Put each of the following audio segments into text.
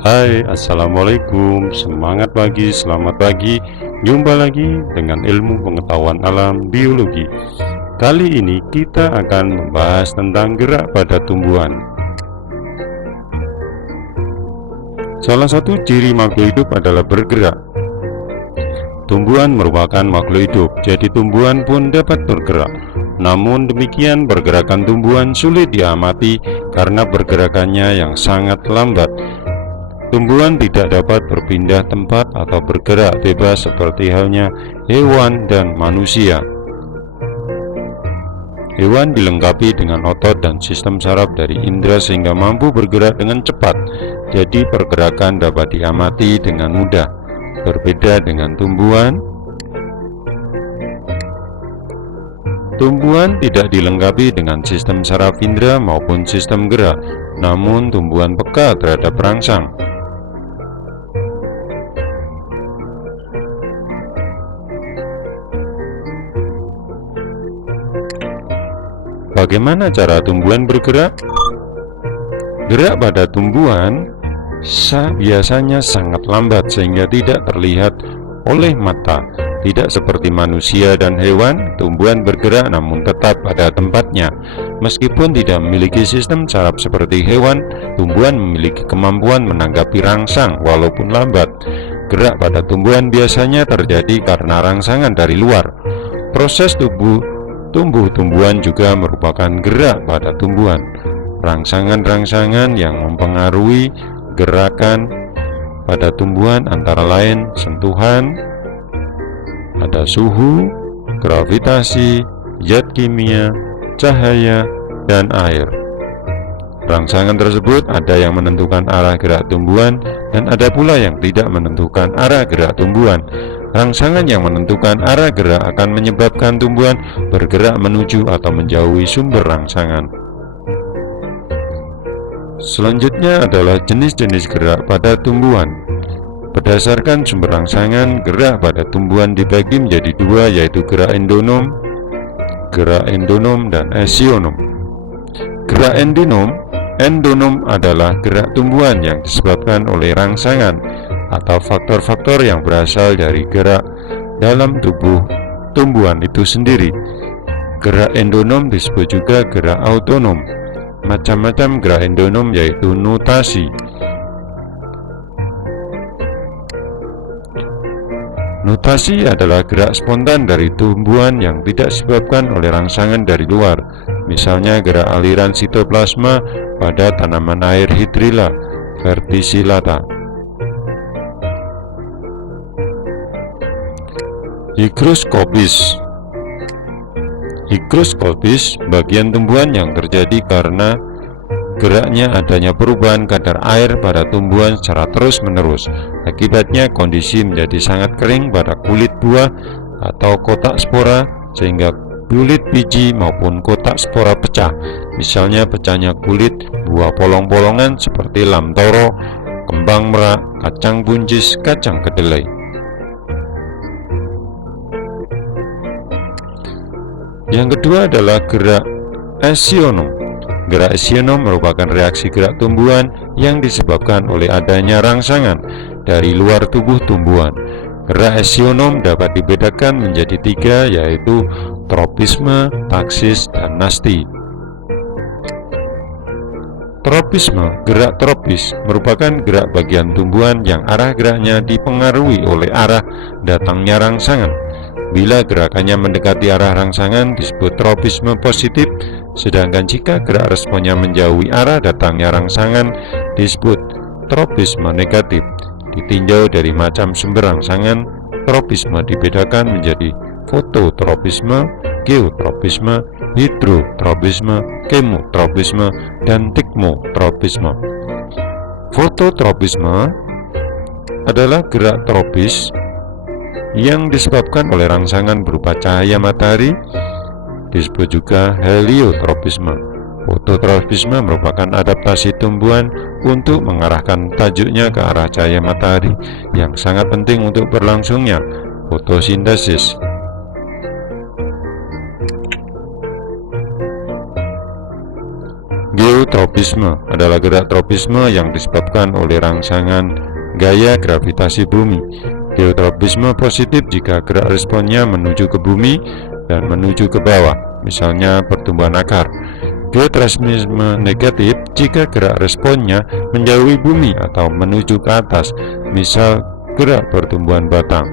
Hai, assalamualaikum. Semangat pagi, selamat pagi. Jumpa lagi dengan ilmu pengetahuan alam biologi. Kali ini kita akan membahas tentang gerak pada tumbuhan. Salah satu ciri makhluk hidup adalah bergerak. Tumbuhan merupakan makhluk hidup, jadi tumbuhan pun dapat bergerak. Namun demikian, pergerakan tumbuhan sulit diamati karena pergerakannya yang sangat lambat. Tumbuhan tidak dapat berpindah tempat atau bergerak bebas seperti halnya hewan dan manusia. Hewan dilengkapi dengan otot dan sistem saraf dari indera sehingga mampu bergerak dengan cepat. Jadi pergerakan dapat diamati dengan mudah. Berbeda dengan tumbuhan tidak dilengkapi dengan sistem saraf indera maupun sistem gerak, namun tumbuhan peka terhadap rangsang. Bagaimana cara tumbuhan bergerak? Gerak pada tumbuhan biasanya sangat lambat sehingga tidak terlihat oleh mata. Tidak seperti manusia dan hewan, tumbuhan bergerak namun tetap pada tempatnya. Meskipun tidak memiliki sistem saraf seperti hewan, tumbuhan memiliki kemampuan menanggapi rangsang walaupun lambat. Gerak pada tumbuhan biasanya terjadi karena rangsangan dari luar. Proses tumbuh-tumbuhan juga merupakan gerak pada tumbuhan. Rangsangan-rangsangan yang mempengaruhi gerakan pada tumbuhan antara lain sentuhan, ada suhu, gravitasi, zat kimia, cahaya, dan air. Rangsangan tersebut ada yang menentukan arah gerak tumbuhan dan ada pula yang tidak menentukan arah gerak tumbuhan. Rangsangan yang menentukan arah gerak akan menyebabkan tumbuhan bergerak menuju atau menjauhi sumber rangsangan. Selanjutnya adalah jenis-jenis gerak pada tumbuhan. Berdasarkan sumber rangsangan, gerak pada tumbuhan dibagi menjadi dua, yaitu gerak endonom dan esionom. Gerak endonom adalah gerak tumbuhan yang disebabkan oleh rangsangan atau faktor-faktor yang berasal dari gerak dalam tubuh tumbuhan itu sendiri. Gerak endonom disebut juga gerak autonom. Macam-macam gerak endonom yaitu notasi. Notasi adalah gerak spontan dari tumbuhan yang tidak disebabkan oleh rangsangan dari luar. Misalnya gerak aliran sitoplasma pada tanaman air Hydrilla verticillata. Higroskopis bagian tumbuhan yang terjadi karena geraknya adanya perubahan kadar air pada tumbuhan secara terus-menerus. Akibatnya kondisi menjadi sangat kering pada kulit buah atau kotak spora sehingga kulit biji maupun kotak spora pecah. Misalnya pecahnya kulit buah polong-polongan seperti lam toro, kembang merak, kacang buncis, kacang kedelai. Yang kedua adalah gerak esionom. Gerak esionom merupakan reaksi gerak tumbuhan yang disebabkan oleh adanya rangsangan dari luar tubuh tumbuhan. Gerak esionom dapat dibedakan menjadi tiga, yaitu tropisme, taksis, dan nasti. Tropisme, gerak tropis, merupakan gerak bagian tumbuhan yang arah geraknya dipengaruhi oleh arah datangnya rangsangan. Bila gerakannya mendekati arah rangsangan disebut tropisme positif, sedangkan jika gerak responnya menjauhi arah datangnya rangsangan disebut tropisme negatif. Ditinjau dari macam sumber rangsangan, tropisme dibedakan menjadi fototropisme, geotropisme, hidrotropisme, kemotropisme, dan tikmotropisme. Fototropisme adalah gerak tropis yang disebabkan oleh rangsangan berupa cahaya matahari, disebut juga heliotropisme. Fototropisme merupakan adaptasi tumbuhan untuk mengarahkan tajuknya ke arah cahaya matahari yang sangat penting untuk berlangsungnya fotosintesis. Geotropisme adalah gerak tropisme yang disebabkan oleh rangsangan gaya gravitasi bumi. Geotropisme positif jika gerak responnya menuju ke bumi dan menuju ke bawah, misalnya pertumbuhan akar. Geotropisme negatif jika gerak responnya menjauhi bumi atau menuju ke atas, misal gerak pertumbuhan batang.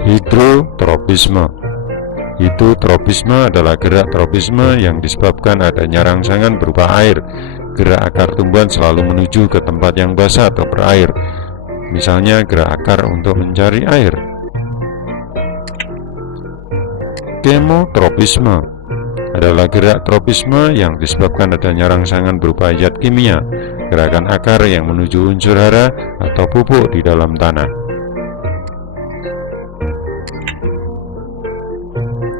Hidrotropisme. Hidrotropisme adalah gerak tropisme yang disebabkan adanya rangsangan berupa air. Gerak akar tumbuhan selalu menuju ke tempat yang basah atau berair, misalnya gerak akar untuk mencari air. Kemotropisme adalah gerak tropisme yang disebabkan adanya rangsangan berupa zat kimia, gerakan akar yang menuju unsur hara atau pupuk di dalam tanah.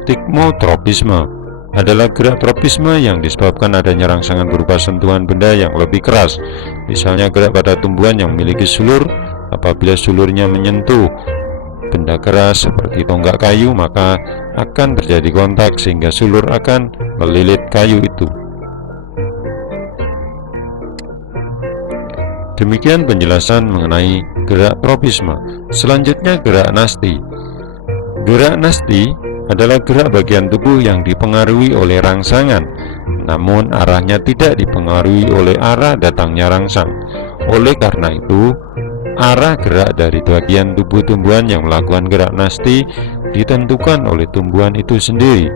Tikmotropisme adalah gerak tropisme yang disebabkan adanya rangsangan berupa sentuhan benda yang lebih keras, misalnya gerak pada tumbuhan yang memiliki sulur. Apabila sulurnya menyentuh benda keras seperti tonggak kayu, maka akan terjadi kontak sehingga sulur akan melilit kayu itu. Demikian penjelasan mengenai gerak tropisme. Selanjutnya gerak nasti. Gerak nasti adalah gerak bagian tubuh yang dipengaruhi oleh rangsangan, namun arahnya tidak dipengaruhi oleh arah datangnya rangsang. Oleh karena itu, arah gerak dari bagian tubuh tumbuhan yang melakukan gerak nasti ditentukan oleh tumbuhan itu sendiri.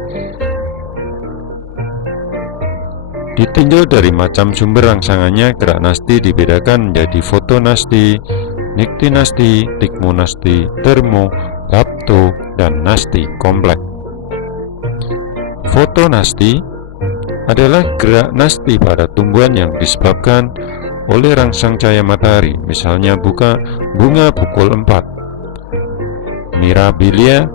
Ditinjau dari macam sumber rangsangannya, gerak nasti dibedakan menjadi fotonasti, niktinasti, tikmonasti, termo, bapto, dan nasti kompleks. Fotonasti adalah gerak nasti pada tumbuhan yang disebabkan oleh rangsang cahaya matahari, misalnya bunga pukul 4, Mirabilia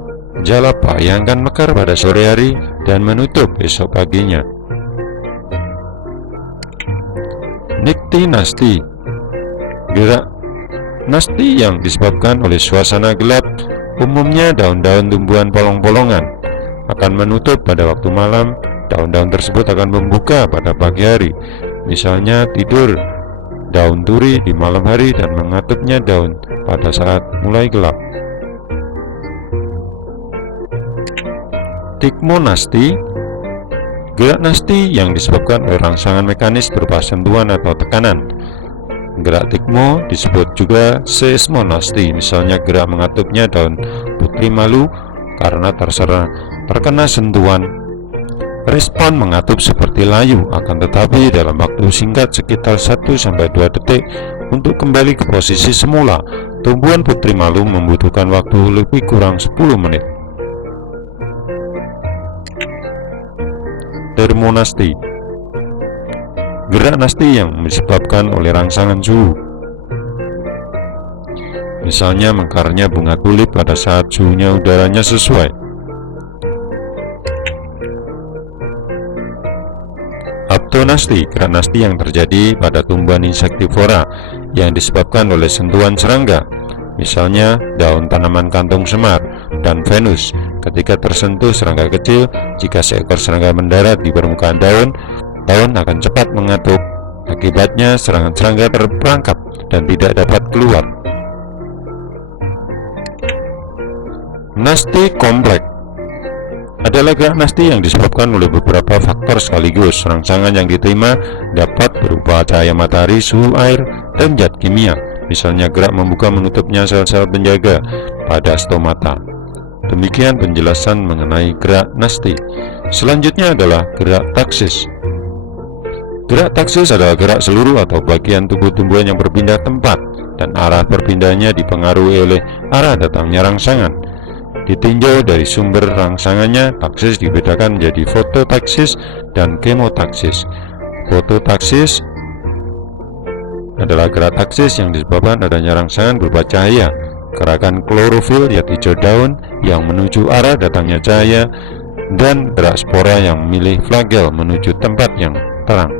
jalapa yang akan mekar pada sore hari dan menutup esok paginya. Niktinasti, gerak nasti yang disebabkan oleh suasana gelap. Umumnya daun-daun tumbuhan polong-polongan akan menutup pada waktu malam. Daun-daun tersebut akan membuka pada pagi hari, misalnya tidur daun turi di malam hari dan mengatupnya daun pada saat mulai gelap. Tikmonasti, gerak nasti yang disebabkan oleh rangsangan mekanis berupa sentuhan atau tekanan. Gerak tikmo disebut juga seismonasti, misalnya gerak mengatupnya daun putri malu karena terkena sentuhan. Respon mengatup seperti layu, akan tetapi dalam waktu singkat sekitar 1-2 detik untuk kembali ke posisi semula. Tumbuhan putri malu membutuhkan waktu lebih kurang 10 menit. Termonasti, gerak nasti yang disebabkan oleh rangsangan suhu, misalnya mekarnya bunga tulip pada saat suhunya udaranya sesuai. Aptonasti, gerak nasti yang terjadi pada tumbuhan insektivora yang disebabkan oleh sentuhan serangga, misalnya daun tanaman kantung semar dan Venus. Ketika tersentuh serangga kecil, jika seekor serangga mendarat di permukaan daun akan cepat mengatup. Akibatnya serangga terperangkap dan tidak dapat keluar. Nasti kompleks adalah gerak nasti yang disebabkan oleh beberapa faktor sekaligus. Rangsangan yang diterima dapat berupa cahaya matahari, suhu air, dan zat kimia, misalnya gerak membuka menutupnya sel-sel penjaga pada stomata. Demikian penjelasan mengenai gerak nasti. Selanjutnya adalah gerak taksis. Gerak taksis adalah gerak seluruh atau bagian tubuh tumbuhan yang berpindah tempat, dan arah perpindahannya dipengaruhi oleh arah datangnya rangsangan. Ditinjau dari sumber rangsangannya, taksis dibedakan menjadi fototaksis dan kemotaksis. Fototaksis adalah gerak taksis yang disebabkan adanya rangsangan berupa cahaya, gerakan klorofil yaitu hijau daun yang menuju arah datangnya cahaya, dan gerak spora yang memilih flagel menuju tempat yang terang.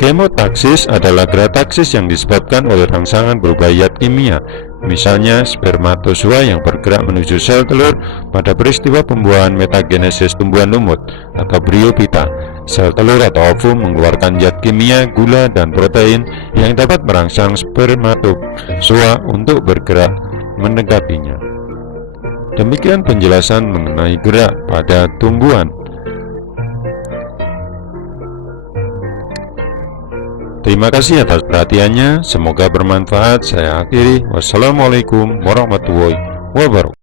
Kemotaksis adalah gerak taksis yang disebabkan oleh rangsangan berupa zat kimia, Misalnya spermatozoa yang bergerak menuju sel telur pada peristiwa pembuahan metagenesis tumbuhan lumut atau bryophyta. Sel telur atau ovum mengeluarkan zat kimia, gula, dan protein yang dapat merangsang spermatozoa untuk bergerak mendekatinya. Demikian penjelasan mengenai gerak pada tumbuhan. Terima kasih atas perhatiannya, semoga bermanfaat. Saya akhiri. Wassalamualaikum warahmatullahi wabarakatuh.